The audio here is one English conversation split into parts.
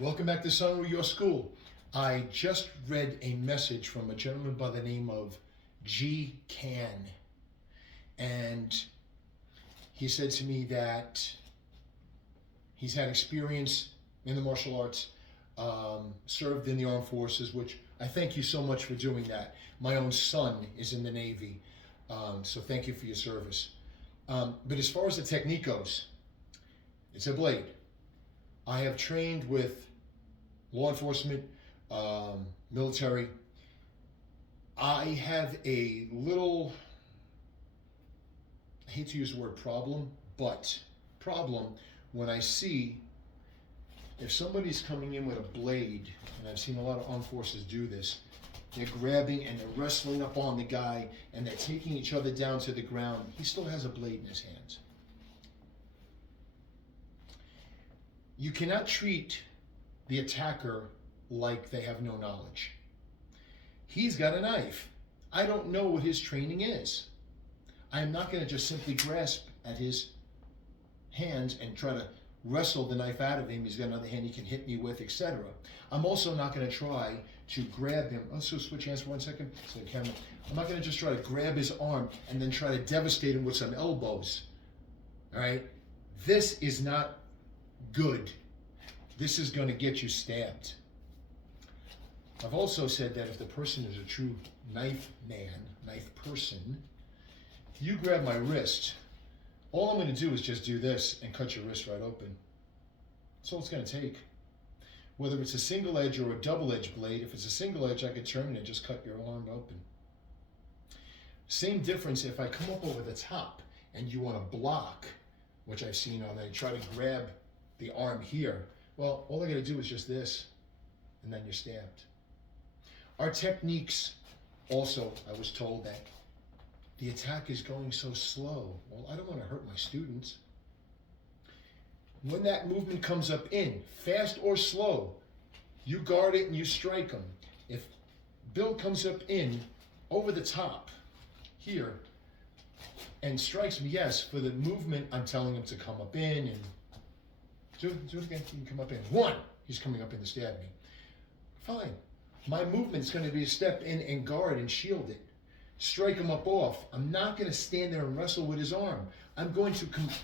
Welcome back to San-Ryu, your school. I just read a message from a gentleman by the name of G. Can. And he said to me that he's had experience in the martial arts, served in the armed forces, which I thank you so much for doing that. My own son is in the Navy, so thank you for your service. But as far as the technique goes, it's a blade. I have trained with law enforcement, military. I have a little, I hate to use the word problem, but problem when I see if somebody's coming in with a blade, and I've seen a lot of armed forces do this, they're grabbing and they're wrestling up on the guy and they're taking each other down to the ground. He still has a blade in his hands. You cannot treat the attacker like they have no knowledge. He's got a knife. I don't know what his training is. I am not going to just simply grasp at his hands and try to wrestle the knife out of him. He's got another hand he can hit me with, etc. I'm also not going to try to grab him. Let's just switch hands for 1 second. So the camera. I'm not going to just try to grab his arm and then try to devastate him with some elbows. All right? This is not good. This is going to get you stabbed. I've also said that if the person is a true knife man, knife person, you grab my wrist, all I'm going to do is just do this and cut your wrist right open. That's all it's going to take. Whether it's a single edge or a double edge blade, if it's a single edge, I could turn it and just cut your arm open. Same difference if I come up over the top and you want to block, which I've seen on there, try to grab the arm here. Well, all I got to do is just this, and then you're stabbed. Our techniques also, I was told that the attack is going so slow. Well, I don't want to hurt my students. When that movement comes up in, fast or slow, you guard it and you strike them. If Bill comes up in, over the top, here, and strikes me, yes, for the movement, I'm telling him to come up in and do it again. You can come up in. 1, he's coming up in to stab me. Fine. My movement's going to be a step in and guard and shield it. Strike him up off. I'm not going to stand there and wrestle with his arm. I'm going to completely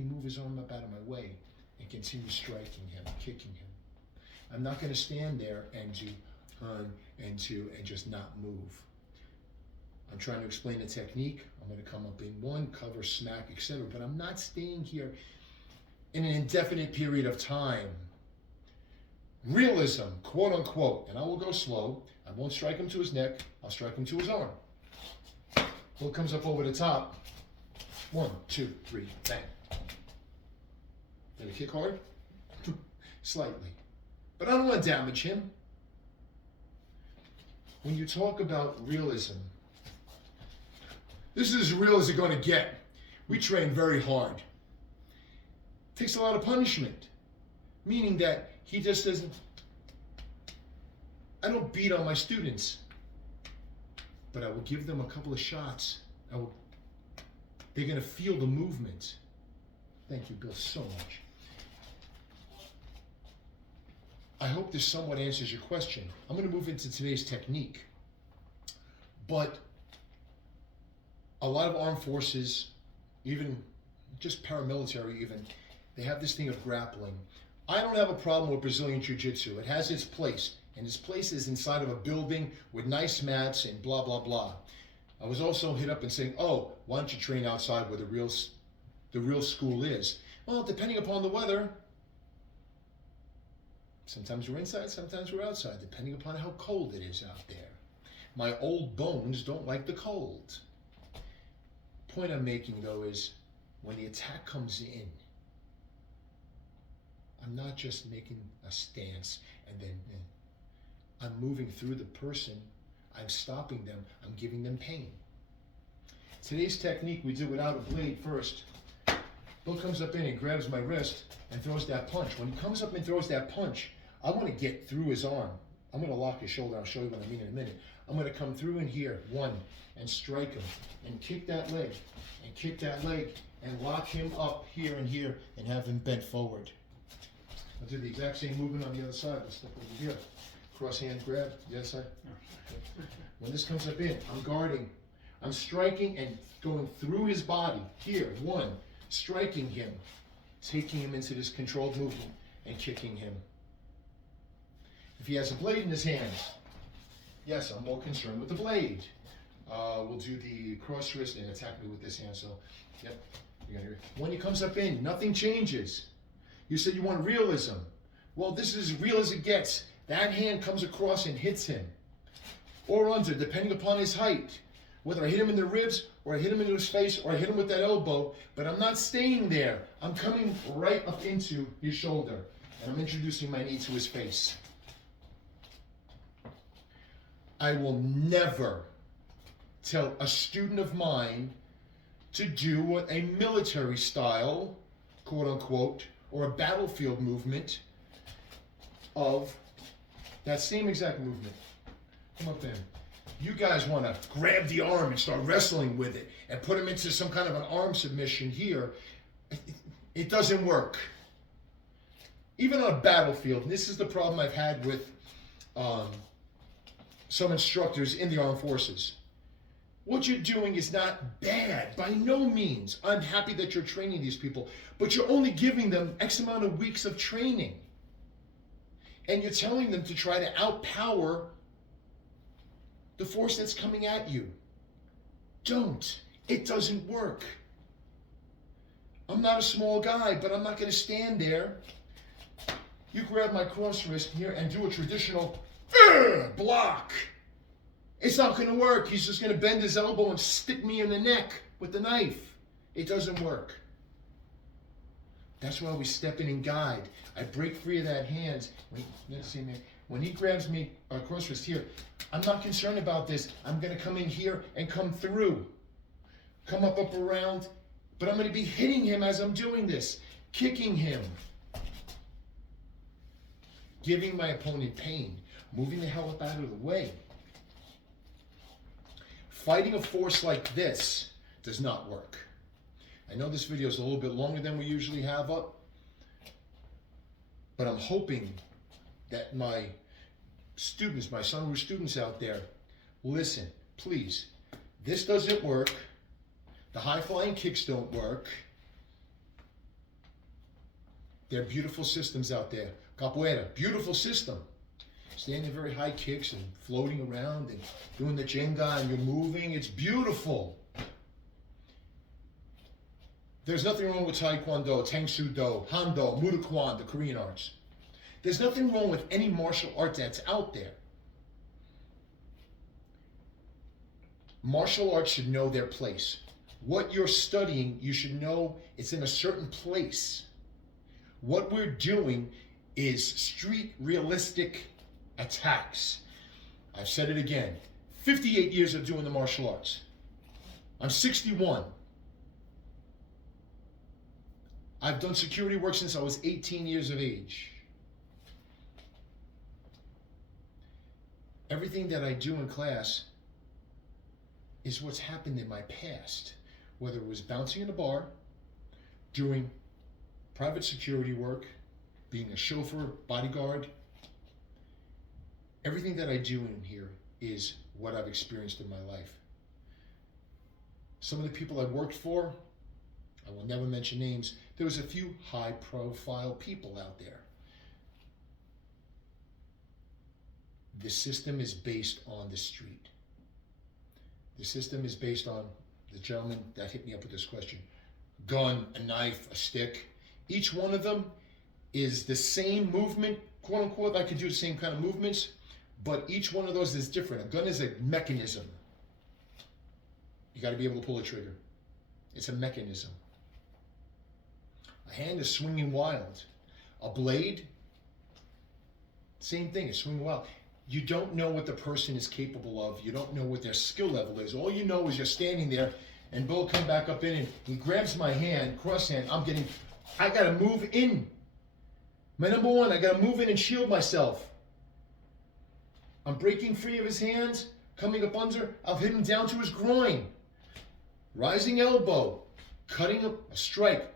move his arm up out of my way and continue striking him, kicking him. I'm not going to stand there and turn and just not move. I'm trying to explain the technique. I'm going to come up in 1, cover, smack, etc. But I'm not staying here in an indefinite period of time. Realism, quote unquote, and I will go slow. I won't strike him to his neck. I'll strike him to his arm. Bill comes up over the top. 1, 2, 3, bang. Did I kick hard? Slightly. But I don't want to damage him. When you talk about realism, this is as real as it's going to get. We train very hard. It takes a lot of punishment, meaning that he just doesn't, I don't beat on my students, but I will give them a couple of shots. They're going to feel the movement. Thank you, Bill, so much. I hope this somewhat answers your question. I'm going to move into today's technique. But a lot of armed forces, even just paramilitary even, they have this thing of grappling. I don't have a problem with Brazilian Jiu-Jitsu. It has its place, and its place is inside of a building with nice mats and blah, blah, blah. I was also hit up and saying, oh, why don't you train outside where the real school is? Well, depending upon the weather, sometimes we're inside, sometimes we're outside, depending upon how cold it is out there. My old bones don't like the cold. Point I'm making, though, is when the attack comes in, I'm not just making a stance and then I'm moving through the person, I'm stopping them, I'm giving them pain. Today's technique, we do without a blade first. Bill comes up in and grabs my wrist and throws that punch. When he comes up and throws that punch, I want to get through his arm. I'm going to lock his shoulder. I'll show you what I mean in a minute. I'm going to come through in here, 1, and strike him, and kick that leg, and kick that leg, and lock him up here and here, and have him bent forward. I'll do the exact same movement on the other side. Let's step over here. Cross hand grab, the other side. When this comes up in, I'm guarding. I'm striking and going through his body. Here, one, striking him, taking him into this controlled movement and kicking him. If he has a blade in his hands, yes, I'm more concerned with the blade. We'll do the cross wrist and attack me with this hand. So, yep, you're gonna hear it. When he comes up in, nothing changes. You said you want realism. Well, this is as real as it gets. That hand comes across and hits him. Or under, depending upon his height. Whether I hit him in the ribs, or I hit him into his face, or I hit him with that elbow, but I'm not staying there. I'm coming right up into his shoulder, and I'm introducing my knee to his face. I will never tell a student of mine to do a military style, quote unquote, or a battlefield movement of that same exact movement. Come up in. You guys want to grab the arm and start wrestling with it and put him into some kind of an arm submission here. It doesn't work. Even on a battlefield, and this is the problem I've had with some instructors in the armed forces. What you're doing is not bad, by no means. I'm happy that you're training these people, but you're only giving them X amount of weeks of training. And you're telling them to try to outpower the force that's coming at you. Don't. It doesn't work. I'm not a small guy, but I'm not going to stand there. You grab my cross wrist here and do a traditional block. It's not going to work. He's just going to bend his elbow and stick me in the neck with the knife. It doesn't work. That's why we step in and guide. I break free of that hand. When he grabs me cross wrist here, I'm not concerned about this. I'm going to come in here and come through. Come up around. But I'm going to be hitting him as I'm doing this. Kicking him. Giving my opponent pain. Moving the hell up out of the way. Fighting a force like this does not work. I know this video is a little bit longer than we usually have up, but I'm hoping that my students, my San-Ryu students out there, listen, please. This doesn't work. The high-flying kicks don't work. There are beautiful systems out there. Capoeira, beautiful system. Standing very high kicks and floating around and doing the Jenga and you're moving. It's beautiful. There's nothing wrong with Taekwondo, Tang Soo Do, Hando, Muay Thai, the Korean arts. There's nothing wrong with any martial art that's out there. Martial arts should know their place. What you're studying, you should know it's in a certain place. What we're doing is street realistic attacks. I've said it again. 58 years of doing the martial arts. I'm 61. I've done security work since I was 18 years of age. Everything that I do in class is what's happened in my past. Whether it was bouncing in a bar, doing private security work, being a chauffeur, bodyguard. Everything that I do in here is what I've experienced in my life. Some of the people I worked for, I will never mention names, there was a few high-profile people out there. The system is based on the street. The system is based on the gentleman that hit me up with this question. Gun, a knife, a stick. Each one of them is the same movement, quote unquote. I could do the same kind of movements, but each one of those is different. A gun is a mechanism. You got to be able to pull a trigger. It's a mechanism. A hand is swinging wild. A blade, same thing, it's swinging wild. You don't know what the person is capable of. You don't know what their skill level is. All you know is you're standing there and Bill come back up in and he grabs my hand, cross hand. I got to move in. My number one, I got to move in and shield myself. I'm breaking free of his hands, coming up under. I'll hit him down to his groin. Rising elbow, cutting a strike,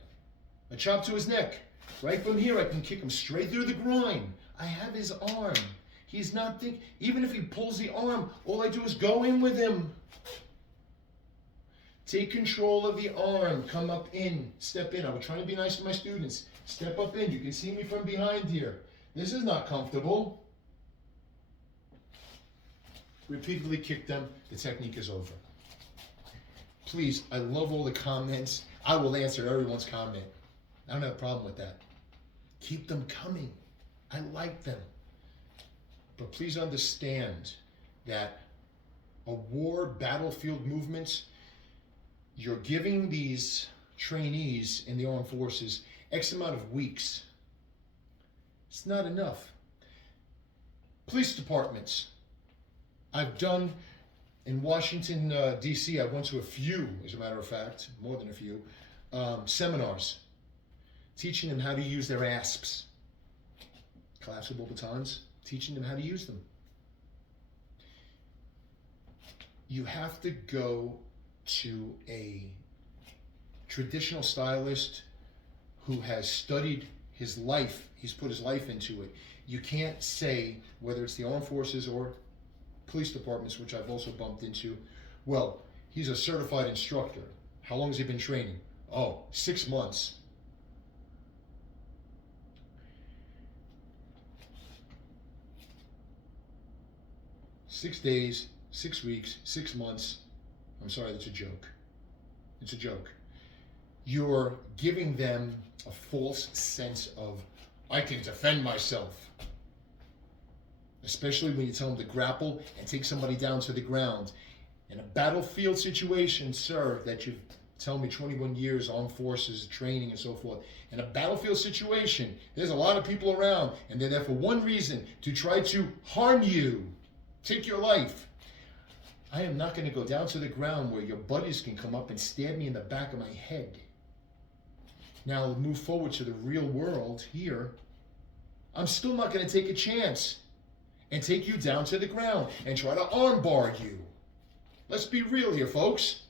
a chop to his neck, Right from here, I can kick him straight through the groin. I have his arm. He's not even if he pulls the arm, all I do is go in with him. Take control of the arm. Come up in. Step in. I was trying to be nice to my students. Step up in. You can see me from behind here. This is not comfortable. Repeatedly kick them. The technique is over. Please, I love all the comments. I will answer everyone's comment. I don't have a problem with that. Keep them coming. I like them. But please understand that a war battlefield movements, you're giving these trainees in the armed forces X amount of weeks. It's not enough. Police departments. I've done in Washington, D.C., I went to a few, as a matter of fact, more than a few, seminars, teaching them how to use their ASPs, collapsible batons, teaching them how to use them. You have to go to a traditional stylist who has studied his life, he's put his life into it. You can't say, whether it's the armed forces or police departments, which I've also bumped into, well, he's a certified instructor. How long has he been training? Oh, 6 months. Six days, 6 weeks, 6 months. I'm sorry, that's a joke. It's a joke. You're giving them a false sense of, I can defend myself. Especially when you tell them to grapple and take somebody down to the ground. In a battlefield situation, sir, that you've told me 21 years, armed forces, training and so forth. In a battlefield situation, there's a lot of people around and they're there for one reason, to try to harm you, take your life. I am not going to go down to the ground where your buddies can come up and stab me in the back of my head. Now move forward to the real world here. I'm still not going to take a chance and take you down to the ground and try to armbar you. Let's be real here, folks.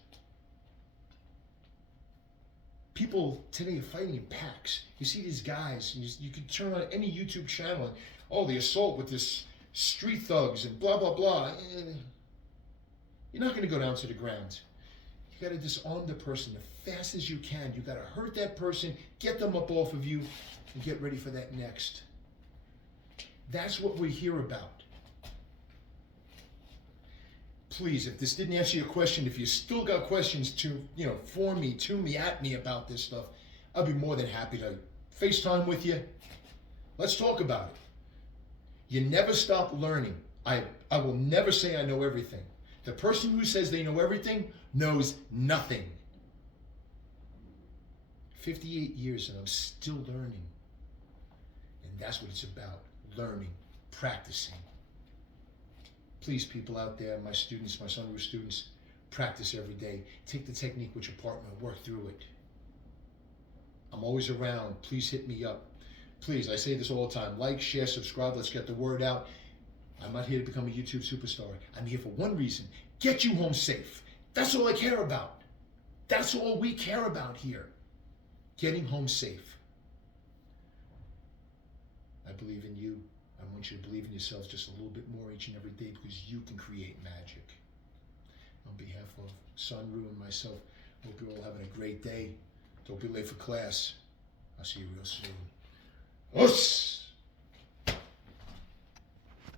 People today are fighting in packs. You see these guys, you can turn on any YouTube channel and, oh, the assault with this street thugs and blah, blah, blah. You're not going to go down to the ground. You got to disarm the person as fast as you can. You got to hurt that person, get them up off of you, and get ready for that next. That's what we hear about. Please, if this didn't answer your question, if you still got questions for me, to me, at me about this stuff, I'll be more than happy to FaceTime with you. Let's talk about it. You never stop learning. I will never say I know everything. The person who says they know everything knows nothing. 58 years and I'm still learning. And that's what it's about. Learning, practicing. Please, people out there, my students, my San-Ryu students, practice every day. Take the technique with your partner, work through it. I'm always around. Please hit me up. Please, I say this all the time. Like, share, subscribe. Let's get the word out. I'm not here to become a YouTube superstar. I'm here for one reason. Get you home safe. That's all I care about. That's all we care about here. Getting home safe. I believe in you. I want you to believe in yourselves just a little bit more each and every day, because you can create magic. On behalf of San-Ryu and myself, hope you're all having a great day. Don't be late for class. I'll see you real soon. Us!